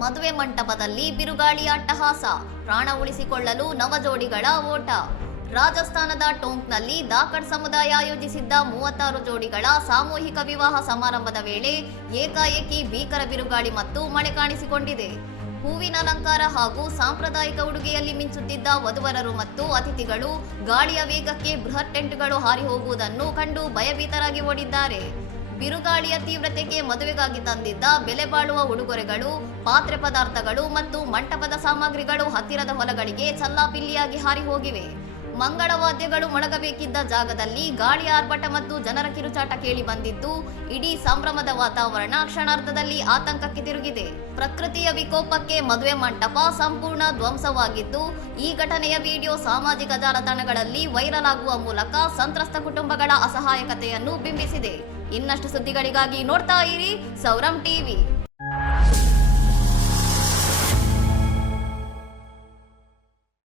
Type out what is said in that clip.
ಮದುವೆ ಮಂಟಪದಲ್ಲಿ ಬಿರುಗಾಳಿ ಅಟ್ಟಹಾಸ, ಪ್ರಾಣ ಉಳಿಸಿಕೊಳ್ಳಲು ನವಜೋಡಿಗಳ ಓಟ. ರಾಜಸ್ಥಾನದ ಟೋಂಕ್ನಲ್ಲಿ ಧಾಕಡ್ ಸಮುದಾಯ ಆಯೋಜಿಸಿದ್ದ 36 ಜೋಡಿಗಳ ಸಾಮೂಹಿಕ ವಿವಾಹ ಸಮಾರಂಭದ ವೇಳೆ ಏಕಾಏಕಿ ಭೀಕರ ಬಿರುಗಾಳಿ ಮತ್ತು ಮಳೆ ಕಾಣಿಸಿಕೊಂಡಿದೆ. ಹೂವಿನ ಅಲಂಕಾರ ಹಾಗೂ ಸಾಂಪ್ರದಾಯಿಕ ಉಡುಗೆಯಲ್ಲಿ ಮಿಂಚುತ್ತಿದ್ದ ವಧುವರರು ಮತ್ತು ಅತಿಥಿಗಳು ಗಾಳಿಯ ವೇಗಕ್ಕೆ ಬೃಹತ್ ಟೆಂಟ್ಗಳು ಹಾರಿ ಹೋಗುವುದನ್ನು ಕಂಡು ಭಯಭೀತರಾಗಿ ಓಡಿದ್ದಾರೆ. ಬಿರುಗಾಳಿಯ ತೀವ್ರತೆಗೆ ಮದುವೆಗಾಗಿ ತಂದಿದ್ದ ಬೆಲೆ ಬಾಳುವ ಉಡುಗೊರೆಗಳು, ಪಾತ್ರೆ ಪದಾರ್ಥಗಳು ಮತ್ತು ಮಂಟಪದ ಸಾಮಗ್ರಿಗಳು ಹತ್ತಿರದ ಹೊಲಗಳಿಗೆ ಚಲ್ಲಾಪಿಲ್ಲಿಯಾಗಿ ಹಾರಿ ಹೋಗಿವೆ. ಮಂಗಳವಾದ್ಯಗಳು ಮೊಳಗಬೇಕಿದ್ದ ಜಾಗದಲ್ಲಿ ಗಾಳಿಯ ಆರ್ಭಟ ಮತ್ತು ಜನರ ಕಿರುಚಾಟ ಕೇಳಿ ಬಂದಿದ್ದು, ಇಡೀ ಸಂಭ್ರಮದ ವಾತಾವರಣ ಕ್ಷಣಾರ್ಧದಲ್ಲಿ ಆತಂಕಕ್ಕೆ ತಿರುಗಿದೆ. ಪ್ರಕೃತಿಯ ವಿಕೋಪಕ್ಕೆ ಮದುವೆ ಮಂಟಪ ಸಂಪೂರ್ಣ ಧ್ವಂಸವಾಗಿದ್ದು, ಈ ಘಟನೆಯ ವಿಡಿಯೋ ಸಾಮಾಜಿಕ ಜಾಲತಾಣಗಳಲ್ಲಿ ವೈರಲ್ ಆಗುವ ಮೂಲಕ ಸಂತ್ರಸ್ತ ಕುಟುಂಬಗಳ ಅಸಹಾಯಕತೆಯನ್ನು ಬಿಂಬಿಸಿದೆ. ಇನ್ನಷ್ಟು ಸುದ್ದಿಗಳಿಗಾಗಿ ನೋಡ್ತಾ ಇರಿ ಸೌರಂ ಟಿವಿ.